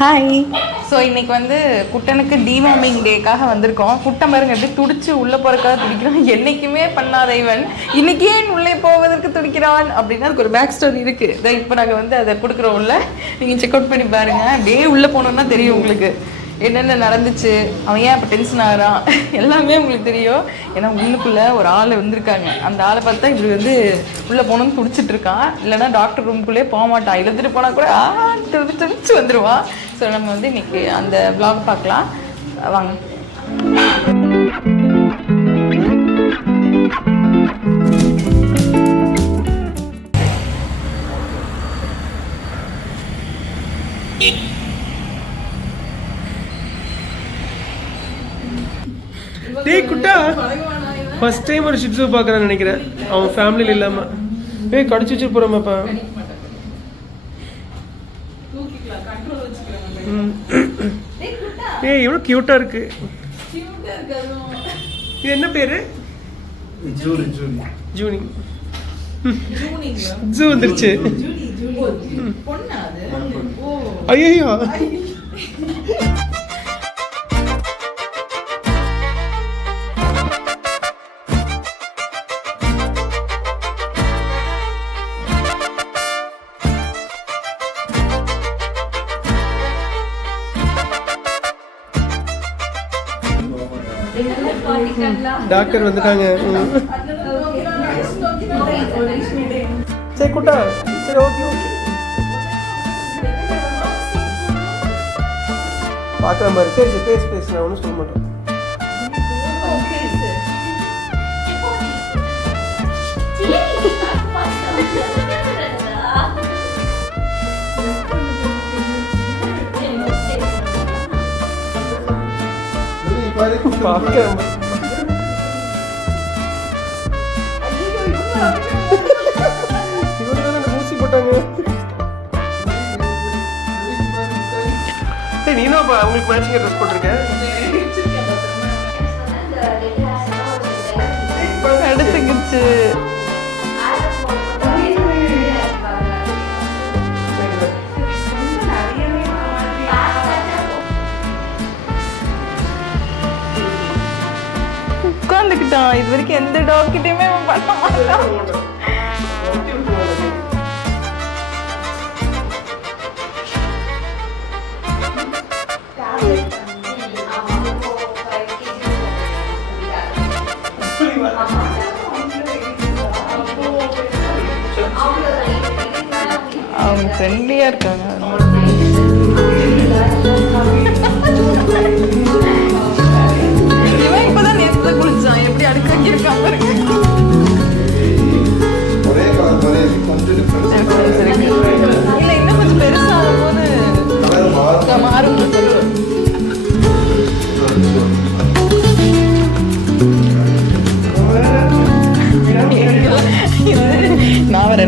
Hi. So இன்றைக்கி வந்து குட்டனுக்கு deworming டேக்காக வந்திருக்கோம். குட்டன் பாருங்க எப்படி துடிச்சு உள்ளே போகிறக்காக துடிக்கிறான். என்றைக்குமே பண்ணாத இவன் இன்றைக்கி ஏன் உள்ளே போவதற்கு துடிக்கிறான் அப்படின்னா அதுக்கு ஒரு பேக் ஸ்டோரி இருக்குது. இதை இப்போ நாங்கள் வந்து அதை கொடுக்குறோம். உள்ள நீங்கள் செக் அவுட் பண்ணி பாருங்கள். அப்படியே உள்ளே போனோன்னா தெரியும் உங்களுக்கு என்னென்ன நடந்துச்சு, அவன் ஏன் இப்போ டென்ஷன் ஆகிறான் எல்லாமே உங்களுக்கு தெரியும். ஏன்னா உள்ளுக்குள்ளே ஒரு ஆள் வந்திருக்காங்க. அந்த ஆளை பார்த்தா இப்படி வந்து உள்ளே போகணுன்னு துடிச்சிட்டு இருக்கான். இல்லைனா டாக்டர் ரூம்குள்ளே போக மாட்டான். இழுத்துட்டு போனால் கூட துடிச்சு வந்துடுவான். ஸோ நம்ம வந்து இன்றைக்கி அந்த vlog பார்க்கலாம் வாங்க. டேய் குட்டா, ஃபர்ஸ்ட் டைம் ஒரு ஷிட்ஸு பார்க்குறான்னு நினைக்கிறேன். அவன் ஃபேமிலியில் இல்லாமல் ஏய் கடிச்சு வச்சு போகிறோமாப்பா. ஏய் எவ்வளோ க்யூட்டாக இருக்கு. இது என்ன பேர்? ஜூனி. ஜூ வந்துருச்சு. ஐயோ டாக்டர் வந்துட்டாங்க. சரி குட்டா, சரி ஓகே ஓகே பார்க்குற மாதிரி. சரி சரி பேசு நான் ஒன்றும் சொல்ல மாட்டேன். பார்க்க ஊசி போட்டாங்க. சரி நீனும் அப்போ அவங்களுக்கு மேட்சிங் ட்ரெஸ் போட்டிருக்கேன். எடுத்துக்கிச்சு. உட்காந்துக்கிட்டான். இது வரைக்கும் எந்த டாக்டர்கிட்டயுமே பண்ண மாட்டான். அவங்க ஃப்ரெண்ட்லியா இருக்காங்க. இவன் இப்பதான் நேற்று குளிச்சான். எப்படி அடுக்கி இருக்கான் பாருங்க. இல்ல இன்னும் கொஞ்சம் பெருசாகும் போது மாறும்.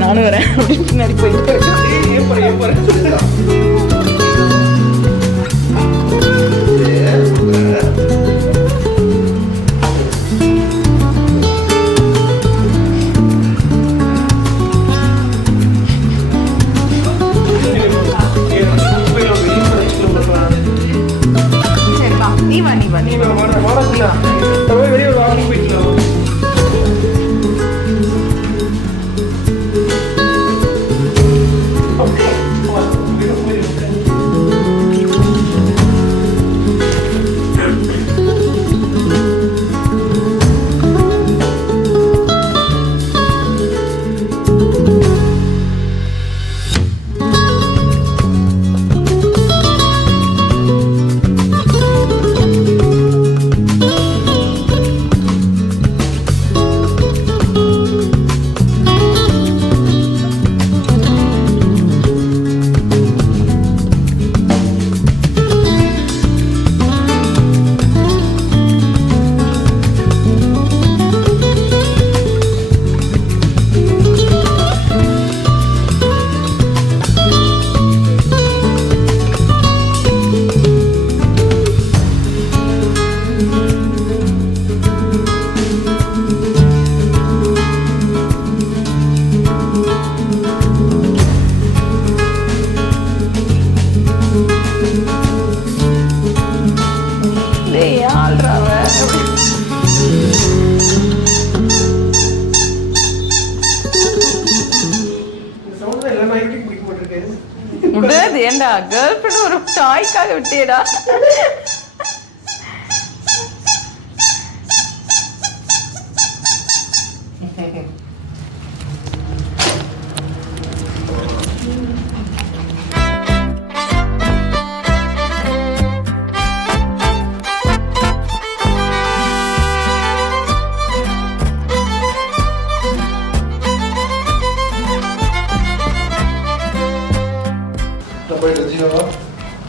நானும் வரேன் அப்படின்னு பின்னாடி போயிட்டு விட்டியா கேர்ள் ஃப்ரெண்ட் ஒரு டாய்க்காக விட்டியடா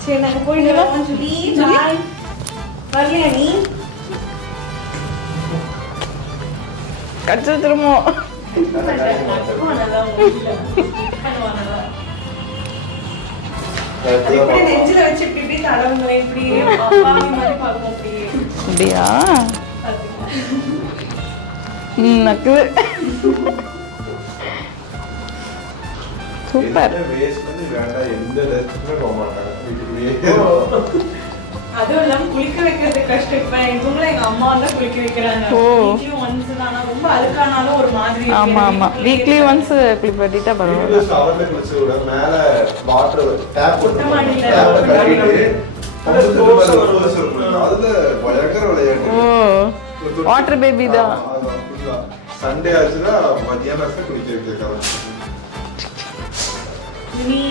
சரி நாங்க போயிட்டு வரோம் சொல்லி வரலையா நீ கடிச்சு திரும்ப இப்படி நெஞ்சில வச்சு இப்படி இப்படி தடவுங்க இப்படி பாவி மாதிரி பார்க்கும் அப்படியே அப்படியா நக்குது சூப்பர் அதுவும் இல்லாம குளிக்க வைக்கிறது கஷ்டம். இப்ப இவங்கள எங்க அம்மா தான் குளிக்க வைக்கிறாங்க. வீக்லி ஒன்ஸ் தானா, ரொம்ப அழுக்கானாலும் ஒரு மாதிரி இருக்கு. ஆமா ஆமா வீக்லி ஒன்ஸ் குளிப்பாட்டிட்டா பரவாயில்ல. ஷவர்ல குளிச்சு விட மேல வாட்டர் டேப் போட்டு மாடியில அதுல பயங்கர விளையாட்டு. ஓ வாட்டர் பேபி தான். சண்டே ஆச்சுன்னா மத்தியானம் குளிக்க வைக்கிறாங்க. நீ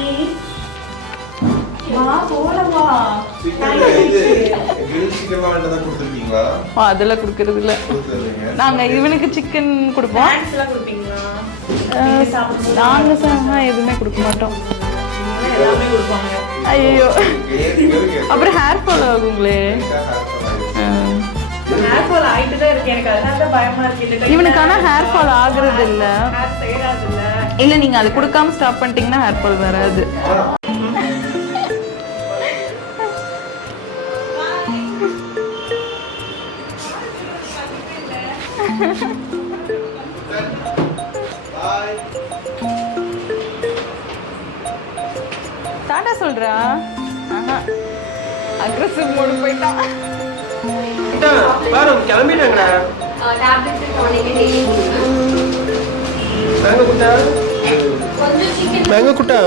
வா போலவா அதுல குடுக்கறது இல்ல. நாங்க இவனுக்கு சிக்கன் கொடுப்போம். நாங்க எதுவுமே கொடுக்க மாட்டோம். ஐயோ அப்புறம் ஹேர் ஃபால் ஆகுங்களே. இவனுக்கு ஆனா ஹேர் ஃபால் ஆகுறது இல்ல. இல்ல நீங்க அது கொடுக்காம ஸ்டாப் பண்ணிட்டீங்கன்னா ஹேர் ஃபால் வராது. டாடா சொல்றா. அக்ரெசிவ் மோடு போயிட்டான். பாரு கிளம்பிட்டாங்கடா. மேங்கோ குட்டா, மேங்கோ குட்டா.